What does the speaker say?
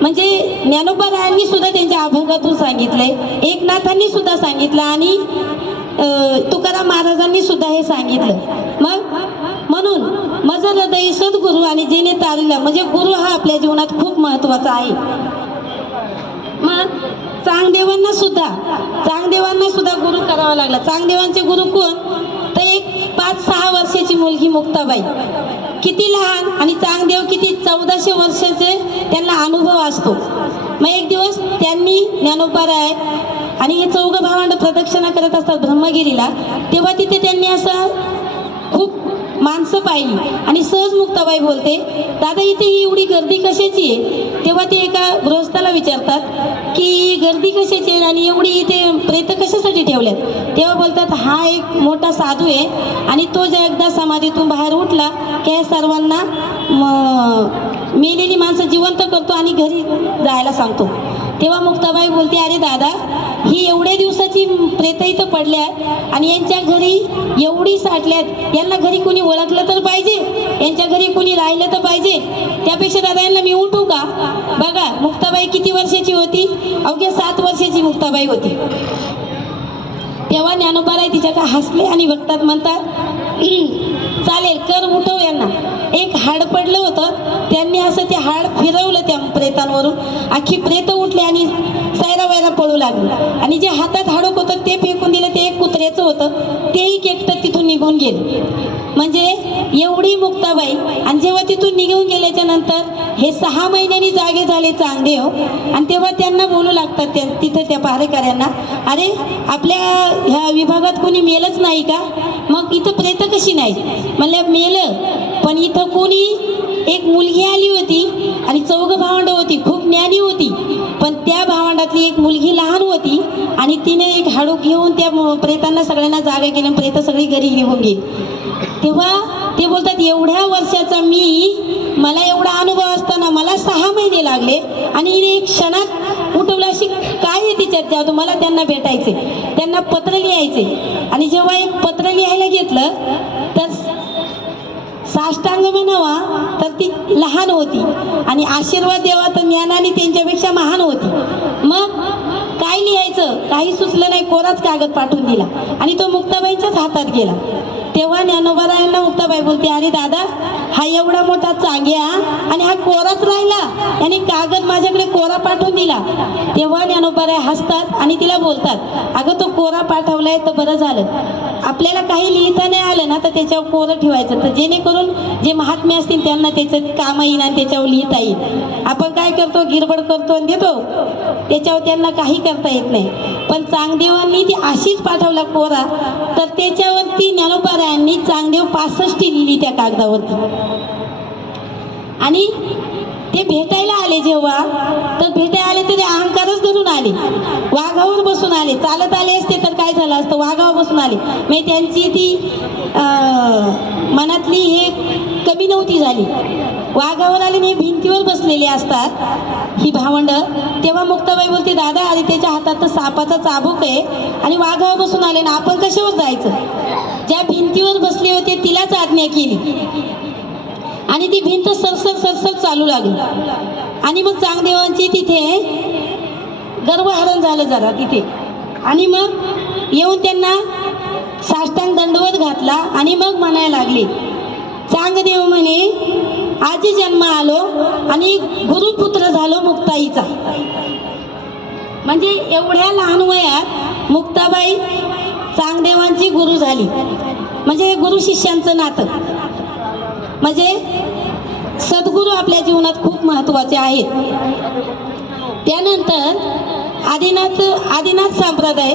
म्हणजे ज्ञानोबारायांनी सुद्धा त्यांच्या अभंगातून सांगितलंय. एकनाथांनी सुद्धा सांगितलं आणि तुकाराम महाराजांनी सुद्धा हे सांगितलं. मग म्हणून मज हृदय सद्गुरू आणि जेने तारीला म्हणजे गुरु हा आपल्या जीवनात खूप महत्त्वाचा आहे. मग चांगदेवांना सुद्धा चांगदेवांना सुद्धा गुरु करावा लागला. चांगदेवांचे गुरु कोण? तर एक पाच सहा वर्षाची मुलगी मुक्ताबाई. किती लहान आणि चांगदेव किती चौदाशे वर्षाचे त्यांना अनुभव असतो. मग एक दिवस त्यांनी ज्ञानोपाराय आणि हे चौघ भावंड प्रदक्षिणा करत असतात ब्रह्मगिरीला तेव्हा तिथे त्यांनी असं खूप माणसं पाहिली आणि सहज मुक्ताबाई बोलते दादा इथे ही एवढी गर्दी कशाची आहे? तेव्हा ते एका गृहस्थाला विचारतात की गर्दी कशाची आहे? आणि एवढी इथे प्रेत कशासाठी ठेवल्यात? तेव्हा बोलतात हा एक मोठा साधू आहे आणि तो ज्या एकदा समाधीतून बाहेर उठला की या सर्वांना मेलेली माणसं जिवंत करतो आणि घरी जायला सांगतो. तेव्हा मुक्ताबाई बोलते अरे दादा ही एवढ्या दिवसाची प्रेत इथं पडल्या आणि यांच्या घरी एवढी साठल्यात यांना घरी कुणी ओळखलं तर पाहिजे यांच्या घरी कुणी राहिलं तर पाहिजे. त्यापेक्षा दादा यांना मी उठू का? बघा मुक्ताबाई किती वर्षाची होती? अवघ्या सात वर्षाची मुक्ताबाई होती. तेव्हा ज्ञानोबाराय तिच्याकडे हसले आणि बघतात म्हणतात चालेल कर उठव यांना. एक हाड पडलं होतं. त्यांनी असं ते हाड फिरवलं त्या प्रेतांवरून. आखी प्रेत उठली आणि लागलं. आणि जे हातात हाडूक होतं ते फेकून दिलं ते एक कुत्र्याचं होतं. तेही केकटं तिथून निघून गेले. म्हणजे एवढी मुक्ताबाई आणि जेव्हा तिथून निघून गेल्याच्यानंतर हे सहा महिन्यांनी जागे झाले चांगदेव हो. आणि तेव्हा त्यांना बोलू लागतात त्या तिथं त्या पहारेकऱ्यांना अरे आपल्या ह्या विभागात कोणी मेलच नाही का? मग इथं प्रेत कशी नाही म्हणलं मेलं. पण इथं कोणी एक मुलगी आली होती आणि चौघ भावंड होती खूप ज्ञानी होती. पण त्या भावंडातली एक मुलगी लहान होती आणि तिने एक हाडू घेऊन त्या मु- प्रेतांना सगळ्यांना जागा केल्या प्रेत सगळी घरी निघून गेली. तेव्हा ते बोलतात एवढ्या वर्षाचा मी मला एवढा अनुभव असताना मला सहा महिने लागले आणि हिने एक क्षणात उठवलं अशी काय आहे तिच्यात जादू? मला त्यांना भेटायचे त्यांना पत्र लिहायचे आणि जेव्हा एक पत्र लिहायला घेतलं तर साष्टांग म्हणावा तर ती लहान होती. आणि आशीर्वाद देवा तर ज्ञानाने त्यांच्यापेक्षा महान होती. मग काय लिहायचं? काही सुचलं नाही कोराच कागद पाठवून दिला. आणि तो मुक्ताबाईंच्याच हातात गेला. तेव्हा ज्ञानोबारायांना मुक्ताबाई बोलते अरे दादा हा एवढा मोठा चांग्या आणि हा कोराच राहिला. आणि कागद माझ्याकडे कोरा पाठवून तिला तेव्हा ज्ञानोबाराय हसतात आणि तिला बोलतात अगं तो कोरा पाठवलाय तर बरं झालं. आपल्याला काही लिहिता नाही आलं ना तर त्याच्यावर कोरं ठेवायचं. तर जेणेकरून जे महात्मे असतील त्यांना त्याचं काम येईल आणि त्याच्यावर लिहिता येईल. आपण काय करतो? गिरबड करतो आणि देतो. त्याच्यावर त्यांना काही करता येत नाही. पण चांगदेवांनी ती अशीच पाठवला कोरा तर त्याच्यावरती ज्ञानोबारायांनी चांगदेव पासष्टी लिहिली त्या कागदावरती. आणि ते भेटायला आले जेव्हा तर भेटायला आले तर ते अहंकारच धरून आले. वाघावर बसून आले. चालत आले असते तर काय झालं असतं? वाघावर बसून आले. म्हणजे त्यांची ती मनातली हे कमी नव्हती झाली. वाघावर आले आणि हे भिंतीवर बसलेले असतात. ही भावंड. तेव्हा मुक्ताबाई बोलते दादा आणि त्याच्या हातात तर सापाचा चाबूक आहे आणि वाघावर बसून आले ना आपण कशावर जायचं? ज्या भिंतीवर बसले होते तिलाच आज्ञा केली. आणि ती भिंत सरसर सरसर चालू लागली. आणि मग चांगदेवांची तिथे गर्भहरण झालं जरा तिथे. आणि मग येऊन त्यांना साष्टांग दंडवत घातला आणि मग म्हणायला लागले चांगदेव म्हणे आजी जन्म आलो आणि गुरुपुत्र झालो मुक्ताईचा. म्हणजे एवढ्या लहान वयात मुक्ताबाई चांगदेवांची गुरु झाली. म्हणजे हे गुरु शिष्यांचं नातं. म्हणजे सद्गुरू आपल्या जीवनात खूप महत्त्वाचे आहेत. त्यानंतर आदिनाथ आदिनाथ संप्रदाय